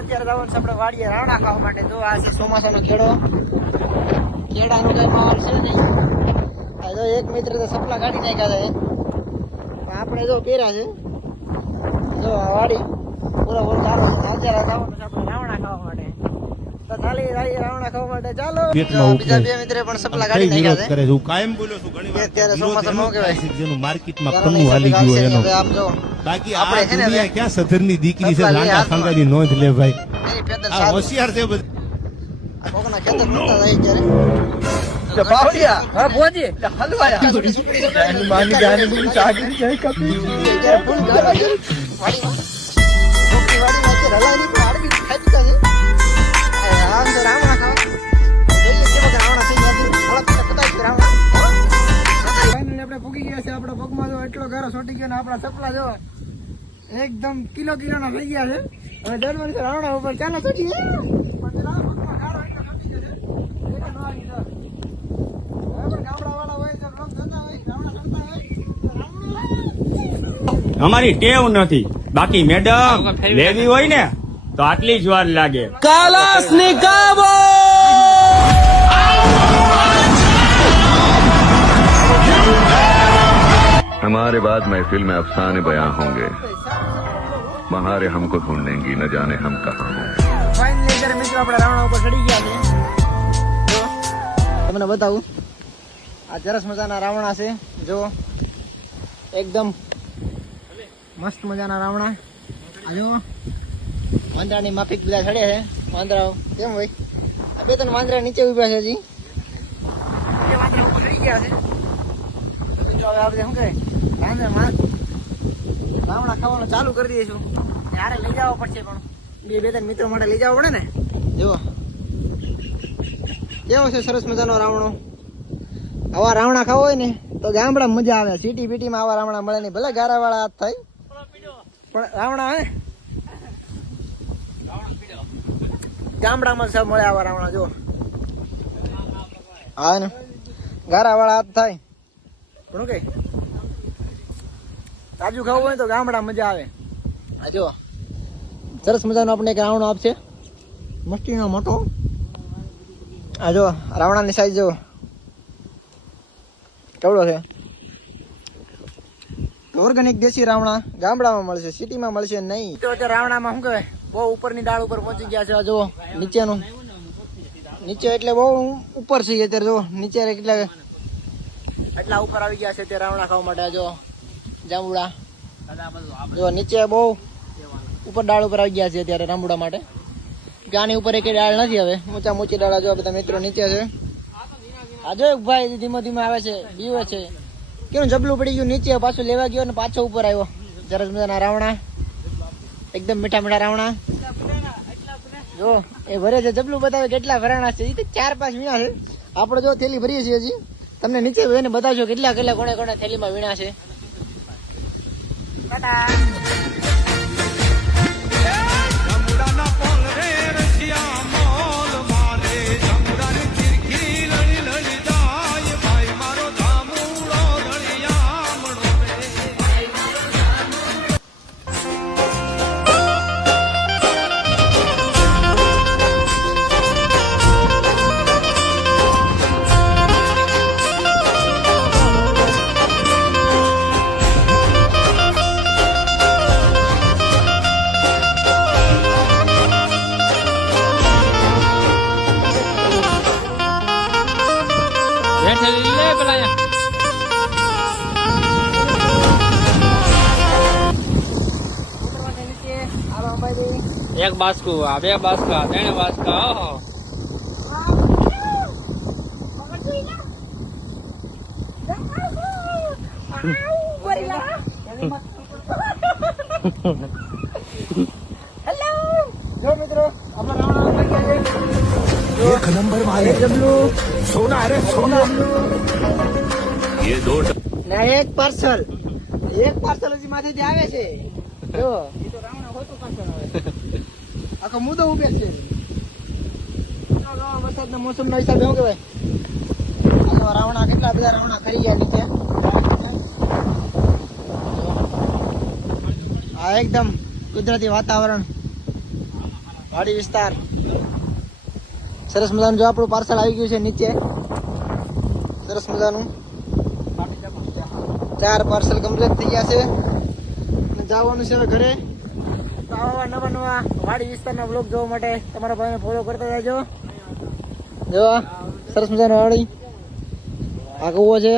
અત્યારે જવાનું છે આપણે વાડીએ રાવણા ખાવા માટે. જો આ છે ચોમાસાનો ખેડો કેળાનું કઈ માહોલ છે નહીં. જો એક મિત્ર તો સપલા કાઢી નાખ્યા છે. આપણે જો પહેર્યા છે. જો આ વાડી પૂરો પૂરો ચાલો અત્યારે જવાનું છે આપણે રાવણા ખાવા માટે. તો ખાલી રાઈ રાવણા ખાવા માટે ચાલો. બીજા બે મિત્ર પણ સપલા કાઢી નાખ્યા છે. કરે છે? હું કાયમ બોલ્યો છું ઘણી વાર અત્યારે વિરોધ ચોમાસામાં કહેવાય. જેનું માર્કેટમાં પન્નું હાલી ગયું એનો. નહીં, જો બાકી આપણે છે ને ક્યાં સધરની દીકરી છે? સપલા લાંડા. ફાંગાની નોંધ લે ભાઈ. આ હોશિયાર છે બધું કોકના ખેતર થાય ત્યારે. હા પણ ખાઈ આમ તો ખાવા. જોઈએ થઈ ગયા છે. આપણે પૂગી ગયા છે આપણા પગમાં જો એટલો ગારો છોટી ગયો ને આપણા ચપલા જો એકદમ કિલો કિલો ના થઈ ગયા છે. હવે દર વર્ષે રાવણા ઉપર ચાલો છોટી અમારી ટેવ નથી. બાકી મેડમ લેવી હોય ને તો આટલી જ વાર લાગે. हमारे बाद महफिल में अफसाने बयां होंगे महारे हमको ढूंढेंगी न जाने हम कहाँ होंगे ફાઇનલી અત્યારે મિત્રો આપણે રાવણા ઉપર ચડી ગયા છે જો તમને બતાવું આ સરસ મજાના રાવણા છે જો એકદમ મસ્ત મજાના રાવણા આ જો વાંદરાની માફિક બધા ચડ્યા છે વાંદરાઓ કેમ હોય આ બે ત્રણ વાંદરા નીચે ઉભા છે હજી બે વાંદરા ઉપર ચડી ગયા છે તો મિત્રો હવે આપણે શું કરે રાવણા ખાવાનું ચાલુ કરી દઈશું ત્યારે લઈ જવા પડશે પણ. બે બે ત્રણ મિત્રો માટે લઈ જવા પડે ને? જુઓ કેવો છે સરસ મજાનો રાવણો? આવા રાવણા ખાવા હોય ને તો ગામડામાં મજા આવે. સિટી બીટીમાં આવા રાવણા મળે નહીં. ભલે ગારાવાળા હાથ થાય. પણ રાવણા હે? ગામડામાં સૌ મળે આવા રાવણા જો. હા ને. ગારાવાળા હાથ થાય. પણ કઈ તાજું ખાવું હોય તો ગામડા મજા આવે. આ જો સરસ મજાનો આપણે એક રાવણો આપશે મસ્તીનો મોટો. આ જો રાવણાની સાઈઝ જો કેવડો છે? ઓર્ગેનિક દેશી રાવણા ગામડામાં મળશે સિટીમાં મળશે નહીં. તો અત્યારે રાવણામાં શું કહેવાય? બહુ ઉપરની ડાળ ઉપર પહોંચી ગયા છે, આ જો નીચેનું. નીચે એટલે બહુ ઉપર છે અત્યારે જો નીચે એટલે એટલા ઉપર આવી ગયા છે તે રાવણા ખાવા માટે જો જાંબુડા જો નીચે બહુ ઉપર ડાળ ઉપર આવી ગયા છે અત્યારે રામુડા માટે. ગાની આની ઉપર એક ડાળ નથી હવે. ઊંચા ઊંચી ડાળા જો બધા મિત્રો નીચે છે. આ જો એક ભાઈ ધીમે ધીમે આવે છે બીવે છે. કેવું જબલું પડી ગયું નીચે પાછું લેવા ગયો ને પાછો ઉપર આવ્યો. સરસ મજાના રાવણા. એકદમ મીઠા મીઠા રાવણા. જો એ ભરે છે જબલું બતાવે કેટલા ભરાણા છે. એ તો ચાર પાંચ વીણા છે. આપણે જો થેલી ભરીએ છીએ હજી. તમને નીચે એને બતાવજો કેટલા કેટલા કોણે કોણે થેલીમાં વીણા છે. 拜拜。ટાટા લે પેલા હાલો એક બાસ્કુ આ બે બાસ્કા ત્રણ બાસ્કા ઓહો. જો મિત્રો આપણે રાવણા આવી ગયા છે. એક નંબર જબલું સોના અરે સોના. ये दो ને એક પાર્સલ એક પાર્સલ હજી માથેથી આવે છે. જો. આખો મુદ્દો ઉભે છે. વરસાદના મોસમના હિસાબે શું કહેવાય? રાવણા કેટલા બધા રાવણા કરી ગયા નીચે. આ એકદમ કુદરતી વાતાવરણ. વાડી વિસ્તાર. સરસ મજાનું જો આપણું પાર્સલ આવી ગયું છે નીચે. સરસ મજાનું. ચાર પાર્સલ કમ્પ્લીટ થઈ ગયા છે. અને જવાનું છે ઘરે. તો આવા નવા નવા વાડી વિસ્તારના બ્લોગ જોવા માટે તમારા ભાઈને ફોલો કરતા રહેજો. જો સરસ મજાનું વાડી. આ કૂવો છે.